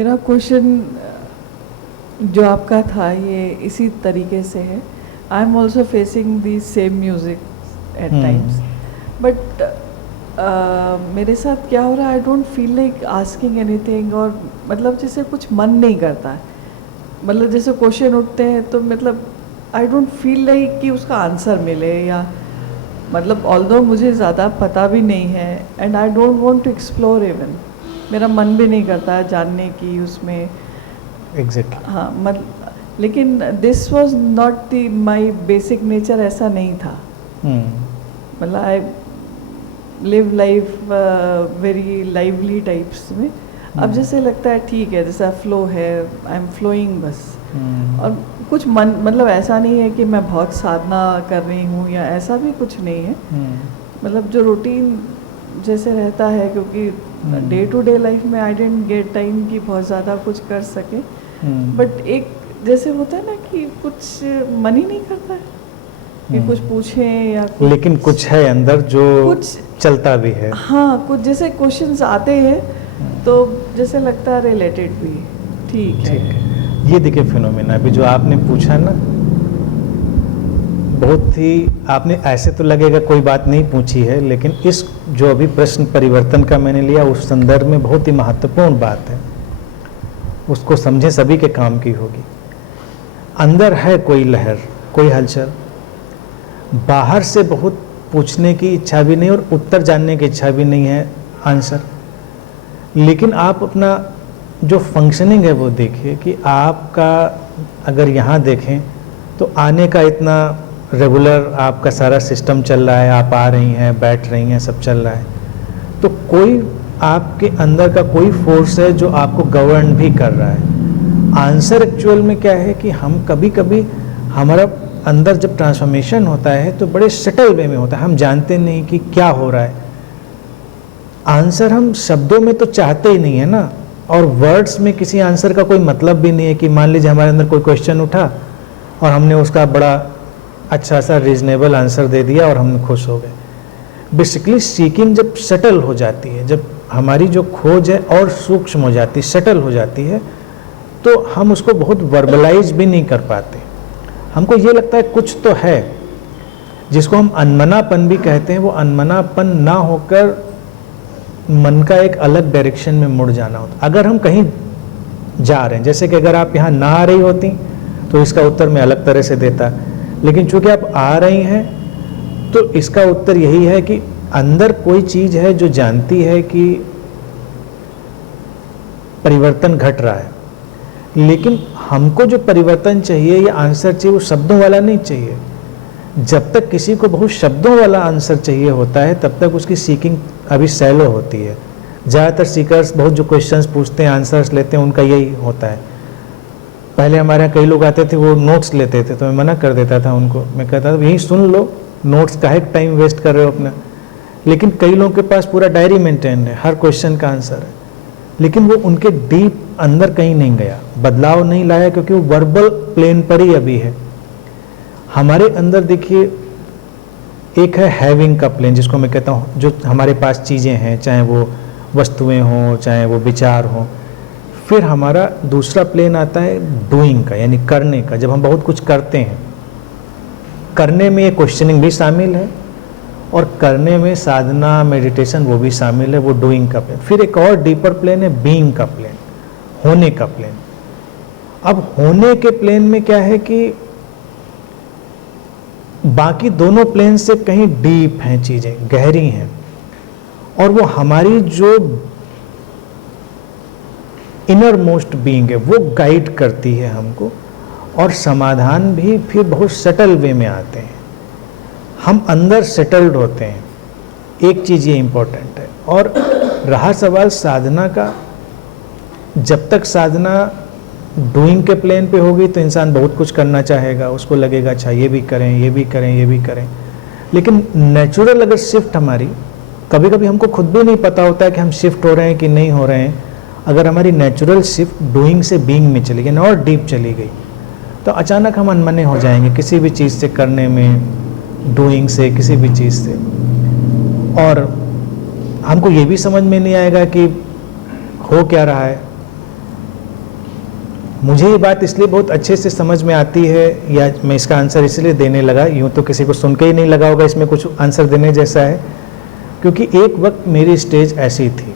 मेरा क्वेश्चन जो आपका था ये इसी तरीके से है. I am also facing the same music at times, but मेरे साथ क्या हो रहा है, I don't feel like asking anything, और मतलब जैसे कुछ मन नहीं करता है. मतलब जैसे क्वेश्चन उठते हैं तो मतलब आई डोंट फील लाइक कि उसका आंसर मिले, या मतलब ऑल्दो मुझे ज़्यादा पता भी नहीं है and I don't want to explore even. मेरा मन भी नहीं करता है जानने की उसमें. एग्जैक्टली. हाँ, मतलब लेकिन this was not the my basic nature, ऐसा नहीं था. मतलब I live life very lively types में. अब जैसे लगता है ठीक है, जैसा फ्लो है, आई एम फ्लोइंग बस. और कुछ मन, मतलब ऐसा नहीं है कि मैं बहुत साधना कर रही हूँ या ऐसा भी कुछ नहीं है. मतलब जो रूटीन जैसे रहता है, क्योंकि डे टू डे लाइफ में आई डेंट गेट टाइम कि बहुत ज़्यादा कुछ कर सके. बट एक जैसे होता है ना कि कुछ मन ही नहीं करता है कि कुछ पूछें या कुछ, लेकिन कुछ है अंदर जो कुछ चलता भी है. हाँ, कुछ जैसे क्वेश्चंस आते हैं तो जैसे लगता है रिलेटेड भी ठीक है. ये देखिए फिनोमेना अभी जो आपने पूछा ना, बहुत ही आपने ऐसे तो लगेगा कोई बात नहीं पूछी है, लेकिन इस जो अभी प्रश्न परिवर्तन का मैंने लिया उस संदर्भ में बहुत ही महत्वपूर्ण बात है. उसको समझे सभी के काम की होगी. अंदर है कोई लहर, कोई हलचल, बाहर से बहुत पूछने की इच्छा भी नहीं और उत्तर जानने की इच्छा भी नहीं है, आंसर. लेकिन आप अपना जो फंक्शनिंग है वो देखिए कि आपका अगर यहाँ देखें तो आने का इतना रेगुलर आपका सारा सिस्टम चल रहा है, आप आ रही हैं, बैठ रही हैं, सब चल रहा है. तो कोई आपके अंदर का कोई फोर्स है जो आपको गवर्न भी कर रहा है. आंसर एक्चुअल में क्या है कि हम कभी कभी हमारा अंदर जब ट्रांसफॉर्मेशन होता है तो बड़े सटल वे में होता है, हम जानते नहीं कि क्या हो रहा है. आंसर हम शब्दों में तो चाहते ही नहीं है ना, और वर्ड्स में किसी आंसर का कोई मतलब भी नहीं है. कि मान लीजिए हमारे अंदर कोई क्वेश्चन उठा और हमने उसका बड़ा अच्छा सा रीजनेबल आंसर दे दिया और हम खुश हो गए. बेसिकली सीकिंग जब सटल हो जाती है, जब हमारी जो खोज है और सूक्ष्म हो जाती है, सटल हो जाती है, तो हम उसको बहुत वर्बलाइज भी नहीं कर पाते. हमको ये लगता है कुछ तो है, जिसको हम अनमनापन भी कहते हैं. वो अनमनापन ना होकर मन का एक अलग डायरेक्शन में मुड़ जाना होता. अगर हम कहीं जा रहे हैं, जैसे कि अगर आप यहाँ ना आ रही होती तो इसका उत्तर मैं अलग तरह से देता, लेकिन चूंकि आप आ रही हैं तो इसका उत्तर यही है कि अंदर कोई चीज है जो जानती है कि परिवर्तन घट रहा है. लेकिन हमको जो परिवर्तन चाहिए या आंसर चाहिए वो शब्दों वाला नहीं चाहिए. जब तक किसी को बहुत शब्दों वाला आंसर चाहिए होता है तब तक उसकी सीकिंग अभी सैलो होती है. ज़्यादातर सीकर्स बहुत जो क्वेश्चंस पूछते हैं, आंसर्स लेते हैं, उनका यही होता है. पहले हमारे यहाँ कई लोग आते थे, वो नोट्स लेते थे, तो मैं मना कर देता था उनको. मैं कहता था यही सुन लो, नोट्स का है, टाइम वेस्ट कर रहे हो अपना. लेकिन कई लोगों के पास पूरा डायरी मेंटेन है, हर क्वेश्चन का आंसर है, लेकिन वो उनके डीप अंदर कहीं नहीं गया, बदलाव नहीं लाया, क्योंकि वो वर्बल प्लेन पर ही अभी है. हमारे अंदर देखिए एक है हैविंग का प्लेन, जिसको मैं कहता हूँ, जो हमारे पास चीज़ें हैं, चाहे वो वस्तुएं हों, चाहे वो विचार हों. फिर हमारा दूसरा प्लेन आता है डूइंग का, यानी करने का. जब हम बहुत कुछ करते हैं, करने में ये क्वेश्चनिंग भी शामिल है और करने में साधना, मेडिटेशन वो भी शामिल है, वो डूइंग का प्लेन. फिर एक और डीपर प्लेन है बीइंग का प्लेन, होने का प्लेन. अब होने के प्लेन में क्या है कि बाकी दोनों प्लेन से कहीं डीप हैं, चीजें गहरी हैं, और वो हमारी जो इनर मोस्ट बीइंग है वो गाइड करती है हमको. और समाधान भी फिर बहुत सटल वे में आते हैं, हम अंदर सेटल्ड होते हैं. एक चीज़ ये इम्पोर्टेंट है. और रहा सवाल साधना का, जब तक साधना डूइंग के प्लेन पे होगी तो इंसान बहुत कुछ करना चाहेगा, उसको लगेगा अच्छा ये भी करें, ये भी करें, ये भी करें. लेकिन नेचुरल अगर शिफ्ट हमारी, कभी कभी हमको खुद भी नहीं पता होता है कि हम शिफ्ट हो रहे हैं कि नहीं हो रहे हैं. अगर हमारी नेचुरल शिफ्ट डूइंग से बीइंग में चली गई और डीप चली गई, तो अचानक हम अनमने हो जाएंगे किसी भी चीज़ से करने में, डूइंग से, किसी भी चीज़ से. और हमको ये भी समझ में नहीं आएगा कि हो क्या रहा है. मुझे ये बात इसलिए बहुत अच्छे से समझ में आती है, या मैं इसका आंसर इसलिए देने लगा, यूँ तो किसी को सुन के ही नहीं लगा होगा इसमें कुछ आंसर देने जैसा है, क्योंकि एक वक्त मेरी स्टेज ऐसी थी,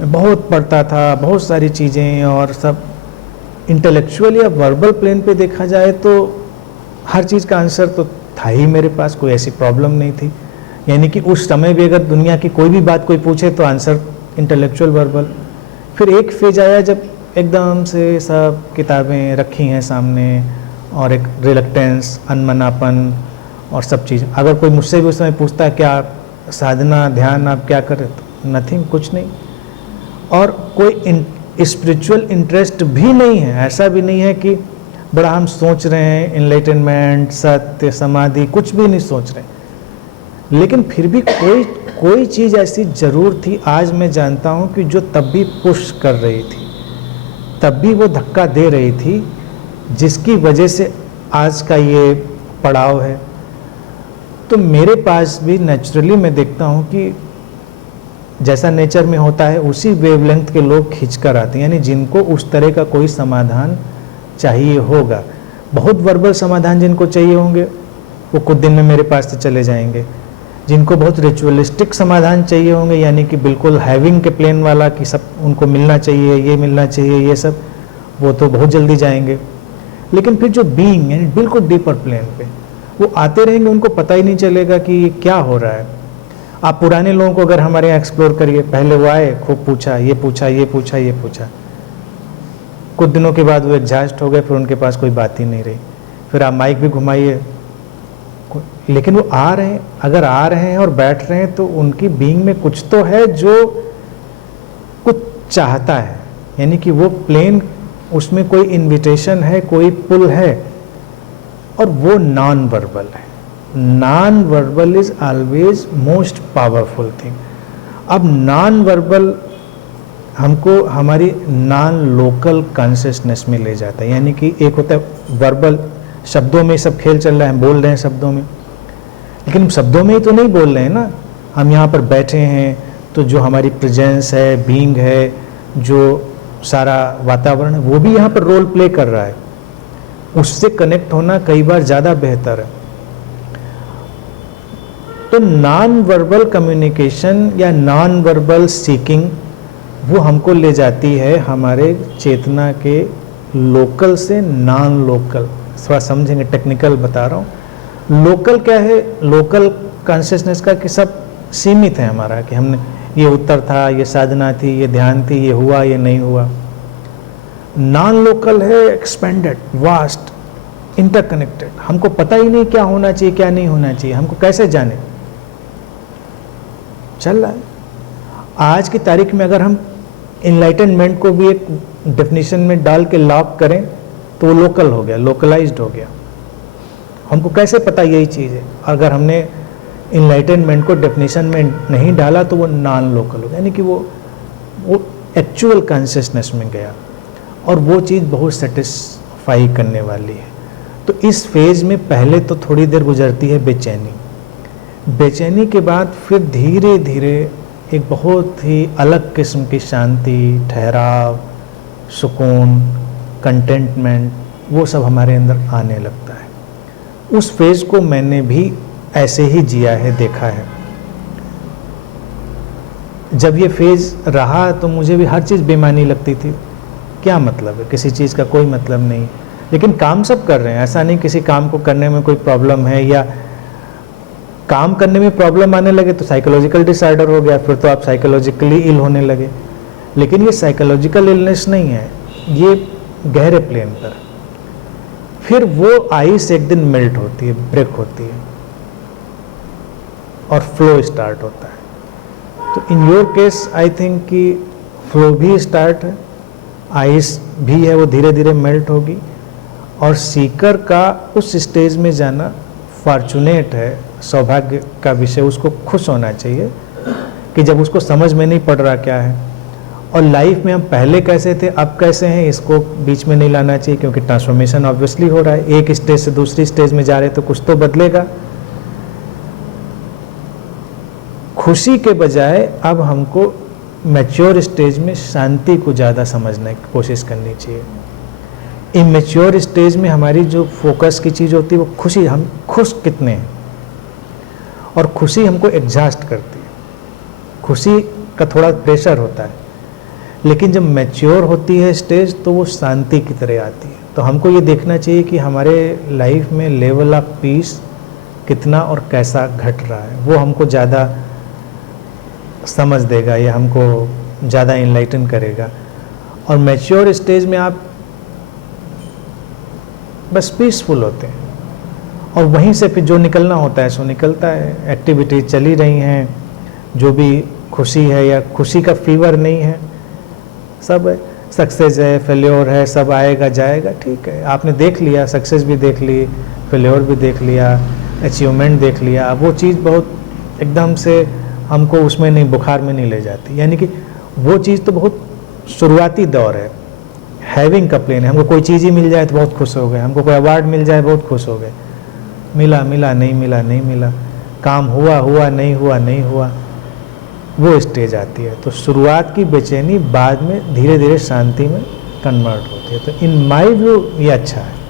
मैं बहुत पढ़ता था, बहुत सारी चीज़ें, और सब इंटेलेक्चुअल या वर्बल प्लेन पे देखा जाए तो हर चीज़ का आंसर तो था ही मेरे पास, कोई ऐसी प्रॉब्लम नहीं थी। यानी कि उस समय भी अगर दुनिया की कोई भी बात कोई पूछे तो आंसर इंटेलेक्चुअल वर्बल। फिर एक फेज आया जब एकदम से सब किताबें रखी हैं सामने, और एक रिलक्टेंस, अनमनापन और सब चीज़। अगर कोई मुझसे भी उस समय पूछता है क्या साधना ध्यान आप क्या करें, तो नथिंग, कुछ नहीं। और कोई स्पिरिचुअल इंटरेस्ट भी नहीं है, ऐसा भी नहीं है कि बड़ा हम सोच रहे हैं इनलाइटनमेंट, सत्य, समाधि, कुछ भी नहीं सोच रहे। लेकिन फिर भी कोई चीज़ ऐसी ज़रूर थी, आज मैं जानता हूँ, कि जो तब भी पुश कर रही थी, तब भी वो धक्का दे रही थी, जिसकी वजह से आज का ये पड़ाव है। तो मेरे पास भी नेचुरली मैं देखता हूँ कि जैसा नेचर में होता है उसी वेवलेंथ के लोग खींच कर आते हैं, यानी जिनको उस तरह का कोई समाधान चाहिए होगा। बहुत वर्बल समाधान जिनको चाहिए होंगे वो कुछ दिन में मेरे पास से चले जाएंगे। जिनको बहुत रिचुअलिस्टिक समाधान चाहिए होंगे, यानी कि बिल्कुल हैविंग के प्लेन वाला, कि सब उनको मिलना चाहिए, ये मिलना चाहिए, ये सब, वो तो बहुत जल्दी जाएंगे। लेकिन फिर जो बीइंग यानी बिल्कुल डीपर प्लेन पे वो आते रहेंगे, उनको पता ही नहीं चलेगा कि ये क्या हो रहा है। आप पुराने लोगों को अगर हमारे यहाँ एक्सप्लोर करिए, पहले वो आए, खूब पूछा, ये पूछा, ये पूछा, ये पूछा, कुछ दिनों के बाद वो एग्जॉस्ट हो गए, फिर उनके पास कोई बात ही नहीं रही। फिर आप माइक भी घुमाइए, लेकिन वो आ रहे हैं, अगर आ रहे हैं और बैठ रहे हैं तो उनकी बीइंग में कुछ तो है जो कुछ चाहता है, यानी कि वो प्लेन, उसमें कोई इनविटेशन है, कोई पुल है, और वो नॉन वर्बल है। Non verbal is always most powerful thing. अब नॉन वर्बल हमको हमारी नॉन लोकल कॉन्शियसनेस में ले जाता है, यानी कि एक होता है वर्बल, शब्दों में सब खेल चल रहा है, बोल रहे हैं शब्दों में, लेकिन हम शब्दों में ही तो नहीं बोल रहे हैं ना। हम यहाँ पर बैठे हैं तो जो हमारी प्रेजेंस है, बीइंग है, जो सारा वातावरण है, वो भी यहाँ पर रोल प्ले कर रहा है। उससे कनेक्ट होना कई बार ज़्यादा बेहतर है। तो नॉन वर्बल कम्युनिकेशन या नॉन वर्बल सीकिंग वो हमको ले जाती है हमारे चेतना के लोकल से नॉन लोकल। थोड़ा समझेंगे, टेक्निकल बता रहा हूँ। लोकल क्या है? लोकल कॉन्शियसनेस का कि सब सीमित है हमारा, कि हमने ये उत्तर था, ये साधना थी, ये ध्यान थी, ये हुआ, ये नहीं हुआ। नॉन लोकल है एक्सपेंडेड, वास्ट, इंटरकनेक्टेड। हमको पता ही नहीं क्या होना चाहिए, क्या नहीं होना चाहिए, हमको कैसे जाने, चल रहा है। आज की तारीख में अगर हम इनलाइटनमेंट को भी एक डेफिनेशन में डाल के लॉक करें तो वो लोकल हो गया, लोकलाइज्ड हो गया। हमको कैसे पता यही चीज़ है? अगर हमने इनलाइटनमेंट को डेफिनेशन में नहीं डाला तो वो नॉन लोकल हो गया, यानी कि वो एक्चुअल कॉन्शियसनेस में गया, और वो चीज़ बहुत सेटिस्फाई करने वाली है। तो इस फेज में पहले तो थोड़ी देर गुजरती है बेचैनी, बेचैनी के बाद फिर धीरे धीरे एक बहुत ही अलग किस्म की शांति, ठहराव, सुकून, कंटेंटमेंट, वो सब हमारे अंदर आने लगता है। उस फेज को मैंने भी ऐसे ही जिया है, देखा है। जब ये फेज रहा तो मुझे भी हर चीज़ बेमानी लगती थी। क्या मतलब है, किसी चीज़ का कोई मतलब नहीं, लेकिन काम सब कर रहे हैं। ऐसा नहीं किसी काम को करने में कोई प्रॉब्लम है, या काम करने में प्रॉब्लम आने लगे तो साइकोलॉजिकल डिसऑर्डर हो गया, फिर तो आप साइकोलॉजिकली इल होने लगे। लेकिन ये साइकोलॉजिकल इलनेस नहीं है, ये गहरे प्लेन पर। फिर वो आइस एक दिन मेल्ट होती है, ब्रेक होती है, और फ्लो स्टार्ट होता है। तो in your case I think कि फ्लो भी स्टार्ट है, आइस भी है, वो धीरे धीरे मेल्ट होगी, और सीकर का उस स्टेज में जाना फॉर्चुनेट है, सौभाग्य का विषय। उसको खुश होना चाहिए कि जब उसको समझ में नहीं पड़ रहा क्या है, और लाइफ में हम पहले कैसे थे अब कैसे हैं, इसको बीच में नहीं लाना चाहिए, क्योंकि ट्रांसफॉर्मेशन ऑब्वियसली हो रहा है। एक स्टेज से दूसरी स्टेज में जा रहे तो कुछ तो बदलेगा। खुशी के बजाय अब हमको मैच्योर स्टेज में शांति को ज़्यादा समझने की कोशिश करनी चाहिए। इमेच्योर स्टेज में हमारी जो फोकस की चीज़ होती है वो खुशी, हम खुश कितने हैं, और खुशी हमको एग्जॉस्ट करती है, खुशी का थोड़ा प्रेशर होता है। लेकिन जब मैच्योर होती है स्टेज तो वो शांति की तरह आती है। तो हमको ये देखना चाहिए कि हमारे लाइफ में लेवल ऑफ पीस कितना और कैसा घट रहा है, वो हमको ज़्यादा समझ देगा या हमको ज़्यादा इनलाइटन करेगा। और मैच्योर स्टेज में आप बस पीसफुल होते हैं, और वहीं से फिर जो निकलना होता है सो निकलता है। एक्टिविटीज चली रही हैं, जो भी खुशी है या खुशी का फीवर नहीं है, सब सक्सेस है, फेल्योर है, सब आएगा जाएगा, ठीक है। आपने देख लिया, सक्सेस भी देख ली, फेल्योर भी देख लिया, अचीवमेंट देख लिया। अब वो चीज़ बहुत एकदम से हमको उसमें नहीं, बुखार में नहीं ले जाती। यानी कि वो चीज़ तो बहुत शुरुआती दौर है, हैविंग का प्लेन है। हमको कोई चीज़ ही मिल जाए तो बहुत खुश हो गए, हमको कोई अवार्ड मिल जाए बहुत खुश हो गए, मिला मिला नहीं मिला नहीं मिला, काम हुआ हुआ नहीं हुआ नहीं हुआ, वो स्टेज आती है। तो शुरुआत की बेचैनी बाद में धीरे धीरे शांति में कन्वर्ट होती है। तो इन माय व्यू ये अच्छा है।